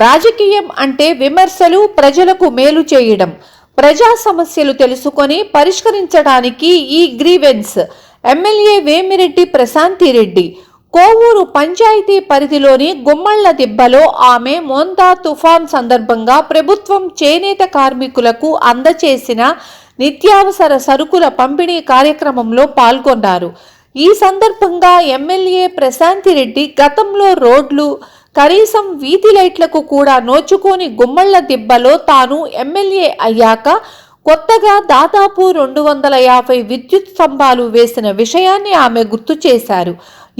రాజకీయం అంటే విమర్శలు ప్రజలకు మేలు చేయడం. ప్రజా సమస్యలు తెలుసుకొని పరిష్కరించడానికి ఈ గ్రీవెన్స్. ఎమ్మెల్యే వేమిరెడ్డి ప్రశాంతిరెడ్డి కోవూరు పంచాయతీ పరిధిలోని గుమ్మళ్ళ దిబ్బలో ఆమె మోందా తుఫాన్ సందర్భంగా ప్రభుత్వం చేనేత కార్మికులకు అందచేసిన నిత్యావసర సరుకుల పంపిణీ కార్యక్రమంలో పాల్గొన్నారు. ఈ సందర్భంగా ఎమ్మెల్యే ప్రశాంతిరెడ్డి గతంలో రోడ్లు కనీసం వీధి లైట్లకు కూడా నోచుకోని గుమ్మళ్ళ దిబ్బలో తాను ఎమ్మెల్యే అయ్యాక కొత్తగా దాదాపు రెండు వందల యాభై విద్యుత్ స్తంభాలు వేసిన విషయాన్ని ఆమె గుర్తు చేశారు.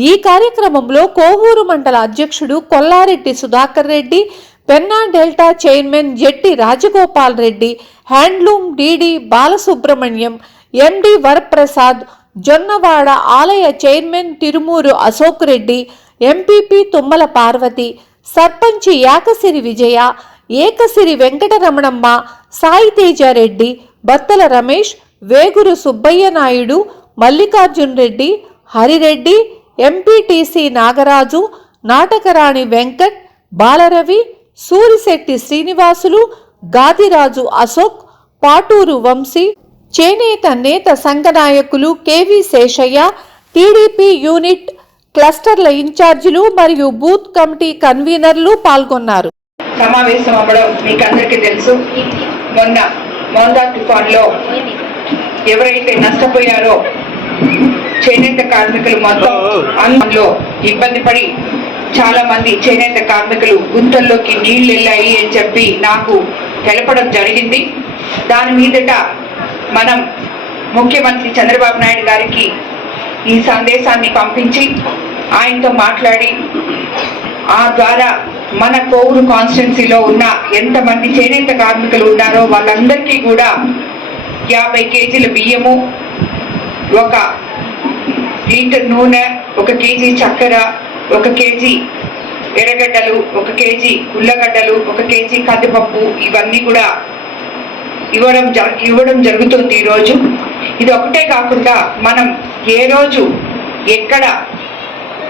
ఈ కార్యక్రమంలో కోవూరు మండల అధ్యక్షుడు Kollareddy Sudhakar Reddy Penna delta chairman Jetti Rajagopal Reddy handloom DD Balasubrahmanyam MD Varaprasad Jonnawada ఆలయ చైర్మన్ తిరుమూరు అశోక్ రెడ్డి ఎంపీపీ తుమ్మల పార్వతి సర్పంచి యాకసిరి విజయ ఏకసిరి వెంకటరమణమ్మ సాయి తేజారెడ్డి బత్తల రమేష్ వేగురు సుబ్బయ్య నాయుడు మల్లికార్జున్ రెడ్డి హరిరెడ్డి ఎంపీటీసీ నాగరాజు నాటకరాణి వెంకట్ బాలరవి సూరిశెట్టి శ్రీనివాసులు గాదిరాజు అశోక్ పాటూరు వంశీ చేనేత నేత సంఘ నాయకులు కేవీ శేషయ్య టీడీపీ యూనిట్ క్లస్టర్ల ఇన్ఛార్జీలు మరియు బూత్ కమిటీ కన్వీనర్లు పాల్గొన్నారు. సమావేశం అవ్వడం మీకు అందరికీ తెలుసు. మొన్న మోందా తుఫాన్లో ఎవరైతే నష్టపోయారో చేనేత కార్మికులు మొత్తం అందులో ఇబ్బంది పడి చాలా మంది చేనేత కార్మికులు గుంతల్లోకి నీళ్ళు వెళ్ళాయి అని చెప్పి నాకు తెలపడం జరిగింది. దాని మీదట మనం ముఖ్యమంత్రి చంద్రబాబు నాయుడు గారికి ఈ సందేశాన్ని పంపించి ఆయనతో మాట్లాడి ఆ ద్వారా మన కోవూరు కాన్స్టిట్యున్సీలో ఉన్న ఎంతమంది చేనేత కార్మికులు ఉన్నారో వాళ్ళందరికీ కూడా యాభై కేజీల బియ్యము ఒక లీటర్ నూనె ఒక కేజీ చక్కెర ఒక కేజీ ఎర్రగడ్డలు ఒక కేజీ ఉల్లగడ్డలు ఒక కేజీ కందిపప్పు ఇవన్నీ కూడా ఇవ్వడం జ- ఇవ్వడం జరుగుతుంది ఈరోజు ఇది ఒకటే కాకుండా మనం ఏ రోజు ఎక్కడ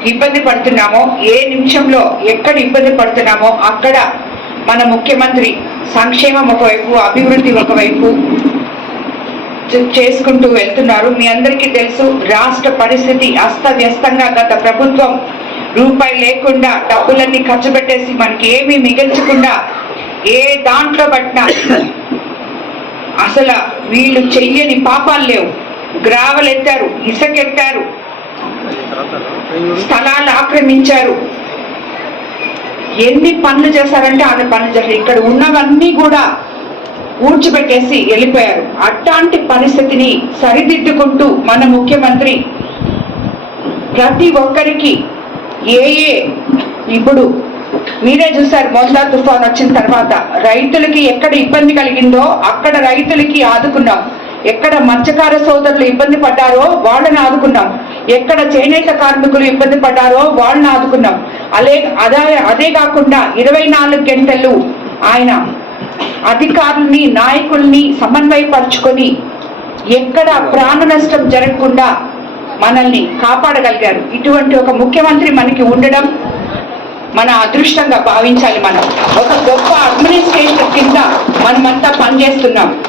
ఇబ్బంది పడుతున్నామో ఏ నిమిషంలో ఎక్కడ ఇబ్బంది పడుతున్నామో అక్కడ మన ముఖ్యమంత్రి సంక్షేమం ఒకవైపు అభివృద్ధి ఒకవైపు చేసుకుంటూ వెళ్తున్నారు. మీ అందరికీ తెలుసు రాష్ట్ర పరిస్థితి అస్తవ్యస్తంగా గత ప్రభుత్వం రూపాయి లేకుండా డబ్బులన్నీ ఖర్చు పెట్టేసి మనకి ఏమీ మిగల్చకుండా ఏ దాంట్లో పట్టినా అసలు వీళ్ళు చెయ్యని పాపాలు లేవు. గ్రావలు ఎత్తారు స్థలాలు ఆక్రమించారు. ఎన్ని పనులు చేశారంటే అన్ని పనులు చేశారు. ఇక్కడ ఉన్నవన్నీ కూడా ఊడ్చిపెట్టేసి వెళ్ళిపోయారు. అట్లాంటి పరిస్థితిని సరిదిద్దుకుంటూ మన ముఖ్యమంత్రి ప్రతి ఒక్కరికి ఏ ఏ ఇప్పుడు మీరే చూసారు మొదలా తుఫాన్ వచ్చిన తర్వాత రైతులకి ఎక్కడ ఇబ్బంది కలిగిందో అక్కడ రైతులకి ఆదుకున్నాం. ఎక్కడ మత్స్యకార సోదరులు ఇబ్బంది పడ్డారో వాళ్ళని ఆదుకున్నాం. ఎక్కడ చేనేత కార్మికులు ఇబ్బంది పడ్డారో వాళ్ళని ఆదుకున్నాం. అలే అదే అదే కాకుండా ఇరవై నాలుగు గంటలు ఆయన అధికారుల్ని నాయకుల్ని సమన్వయపరుచుకొని ఎక్కడ ప్రాణ నష్టం జరగకుండా మనల్ని కాపాడగలిగారు. ఇటువంటి ఒక ముఖ్యమంత్రి మనకి ఉండడం మన అదృష్టంగా భావించాలి మనం. ఒక గొప్ప అడ్మినిస్ట్రేషన్ కింద మనమంతా పనిచేస్తున్నాం.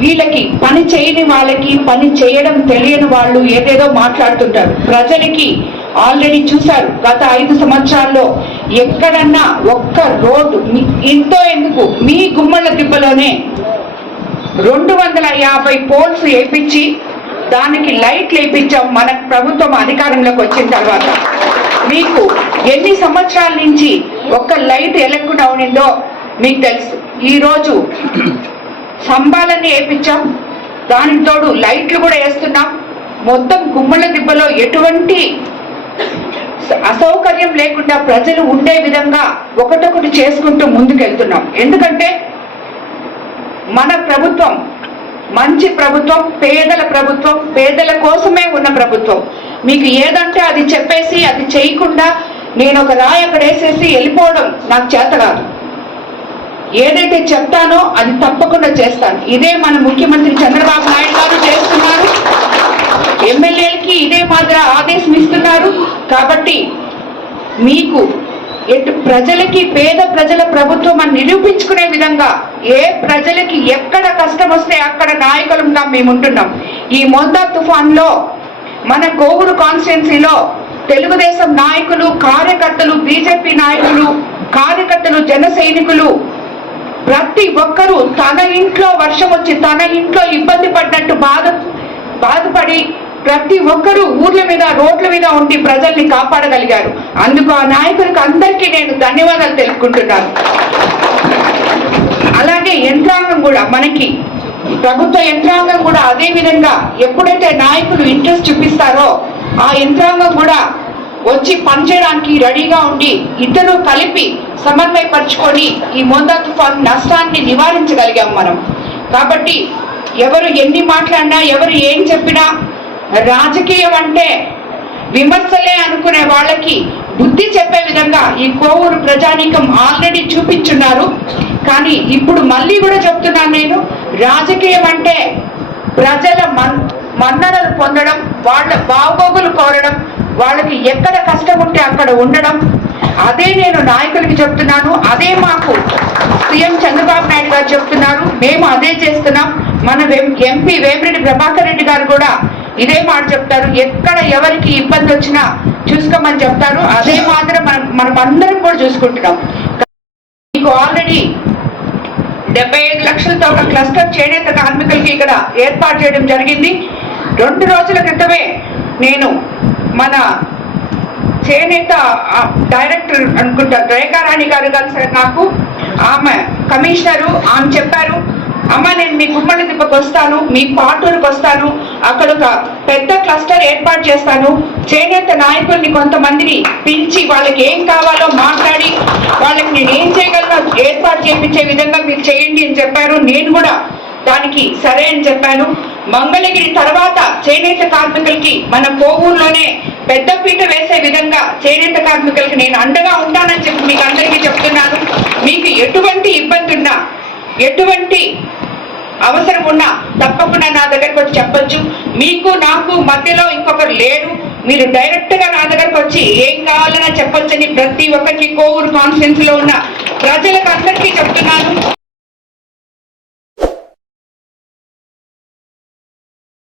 వీళ్ళకి పని చేయని వాళ్ళకి పని చేయడం తెలియని వాళ్ళు ఏదేదో మాట్లాడుతుంటారు. ప్రజలకి ఆల్రెడీ చూశారు గత ఐదు సంవత్సరాల్లో ఎక్కడన్నా ఒక్క రోడ్డు ఎంతో ఎందుకు? మీ గుమ్మళ్ళ దిబ్బలోనే రెండు వందల యాభై పోల్స్ వేపించి దానికి లైట్లు వేపించాం. మన ప్రభుత్వం అధికారంలోకి వచ్చిన తర్వాత. మీకు ఎన్ని సంవత్సరాల నుంచి ఒక్క లైట్ ఎలక్కుండా ఉండిందో మీకు తెలుసు. ఈరోజు స్తంభాలన్నీ వేపించాం. దానికి తోడు లైట్లు కూడా వేస్తున్నాం. మొత్తం గుమ్మల దిబ్బలో ఎటువంటి అసౌకర్యం లేకుండా ప్రజలు ఉండే విధంగా ఒకటొకటి చేసుకుంటూ ముందుకెళ్తున్నాం. ఎందుకంటే మన ప్రభుత్వం మంచి ప్రభుత్వం పేదల ప్రభుత్వం పేదల కోసమే ఉన్న ప్రభుత్వం. మీకు ఏదంటే అది చెప్పేసి అది చేయకుండా నేను ఒక రాయి అక్కడ వేసేసి వెళ్ళిపోవడం నాకు చేత కాదు. ఏదైతే చెప్తానో అది తప్పకుండా చేస్తాను. ఇదే మన ముఖ్యమంత్రి చంద్రబాబు నాయుడు గారు చేస్తున్నారు. ఎమ్మెల్యేలకి ఇదే మాదిరి ఆదేశం ఇస్తున్నారు కాబట్టి మీకు ఎటు ప్రజలకి పేద ప్రజల ప్రభుత్వం అని నిరూపించుకునే విధంగా ఏ ప్రజలకి ఎక్కడ కష్టం వస్తే అక్కడ నాయకులంగా మేము ఉంటున్నాం. ఈ మొందా తుఫాన్లో మన కోవూరు కాన్స్టిట్యున్సీలో తెలుగుదేశం నాయకులు కార్యకర్తలు బీజేపీ నాయకులు కార్యకర్తలు జన సైనికులు ప్రతి ఒక్కరూ తన ఇంట్లో వర్షం వచ్చి తన ఇంట్లో ఇబ్బంది పడినట్టు బాధ బాధపడి ప్రతి ఒక్కరూ ఊర్ల మీద రోడ్ల మీద ఉండి ప్రజల్ని కాపాడగలిగారు. అందుకు ఆ నాయకులకు అందరికీ నేను ధన్యవాదాలు తెలుపుకుంటున్నాను. అలాగే యంత్రాంగం కూడా మనకి ప్రభుత్వ యంత్రాంగం కూడా అదే విధంగా ఎప్పుడైతే నాయకులు ఇంట్రెస్ట్ చూపిస్తారో ఆ యంత్రాంగం కూడా వచ్చి పనిచేయడానికి రెడీగా ఉండి ఇద్దరు కలిపి సమన్వయపరుచుకొని ఈ మోందా తుఫాన్ నష్టాన్ని నివారించగలిగాం మనం. కాబట్టి ఎవరు ఎన్ని మాట్లాడినా ఎవరు ఏం చెప్పినా రాజకీయం అంటే విమర్శలే అనుకునే వాళ్ళకి బుద్ధి చెప్పే విధంగా ఈ కోవూరు ప్రజానీకం ఆల్రెడీ చూపించున్నారు. కానీ ఇప్పుడు మళ్ళీ కూడా చెప్తున్నాను నేను రాజకీయం అంటే ప్రజల మన్ మన్ననలు పొందడం వాళ్ళ బాగోగులు కోరడం వాళ్ళకి ఎక్కడ కష్టం ఉంటే అక్కడ ఉండడం. అదే నేను నాయకులకి చెప్తున్నాను అదే మాకు సీఎం చంద్రబాబు నాయుడు గారు చెప్తున్నారు. మేము అదే చేస్తున్నాం. మన వెం- ఎంపీ వేమిరెడ్డి ప్రభాకర్ రెడ్డి గారు కూడా ఇదే మాట చెప్తారు. ఎక్కడ ఎవరికి ఇబ్బంది వచ్చినా చూసుకోమని చెప్తారు. అదే మాత్రం మనం మనం అందరం కూడా చూసుకుంటున్నాం. మీకు ఆల్రెడీ డెబ్బై ఐదు లక్షలతో ఒక క్లస్టర్ చేనేత కార్మికులకి ఇక్కడ ఏర్పాటు చేయడం జరిగింది. రెండు రోజుల క్రితమే నేను మన చేనేత డైరెక్టర్ అనుకుంటా రేఖారాణి గారు కలిసి నాకు ఆమె కమిషనరు ఆమె చెప్పారు. అమ్మ నేను మీ గుమ్మడి దిబ్బకు వస్తాను మీ పాటూరుకు వస్తాను అక్కడ ఒక పెద్ద క్లస్టర్ ఏర్పాటు చేస్తాను. చేనేత నాయకుల్ని కొంతమందిని పిలిచి వాళ్ళకి ఏం కావాలో మాట్లాడి వాళ్ళకి నేను ఏం చేయగలను ఏర్పాటు చేయించే విధంగా మీరు చేయండి అని చెప్పారు. నేను కూడా దానికి సరే అని చెప్పాను. మంగళగిరి తర్వాత చేనేత కార్మికులకి మన కోవూరులోనే పెద్దపీట వేసే విధంగా చేనేత కార్మికులకి నేను అండగా ఉంటానని చెప్పి మీకు అందరికీ చెప్తున్నాను. మీకు ఎటువంటి ఇబ్బంది ఉన్నా ఎటువంటి అవసరం ఉన్నా తప్పకుండా నా దగ్గరకు వచ్చి చెప్పొచ్చు. మీకు నాకు మధ్యలో ఇంకొకరు లేరు. మీరు డైరెక్ట్గా నా దగ్గరకు వచ్చి ఏం కావాలన్నా చెప్పొచ్చని ప్రతి ఒక్కరికి కోవూరు కాన్ఫరెన్స్లో ఉన్న ప్రజలకు అందరికీ చెప్తున్నాను.